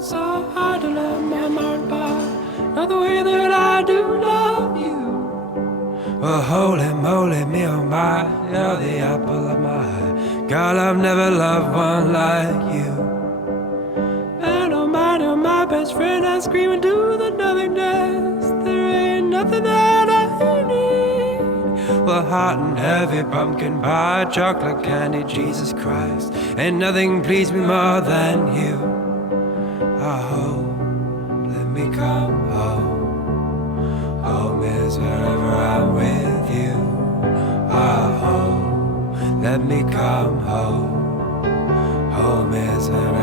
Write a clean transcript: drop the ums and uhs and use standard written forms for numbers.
trying so hard to let my mind by, not the way that I do love you. Well, holy moly, me oh my, you're the apple of my eye. Girl, I've never loved one like you. Man, oh my best friend, I scream into the nothingness. There ain't nothing that I need. Well, hot and heavy pumpkin pie, chocolate candy, Jesus Christ, ain't nothing please me more than you. Oh, let me come home. Home is wherever I'm with you. Oh, let me come home. Home is wherever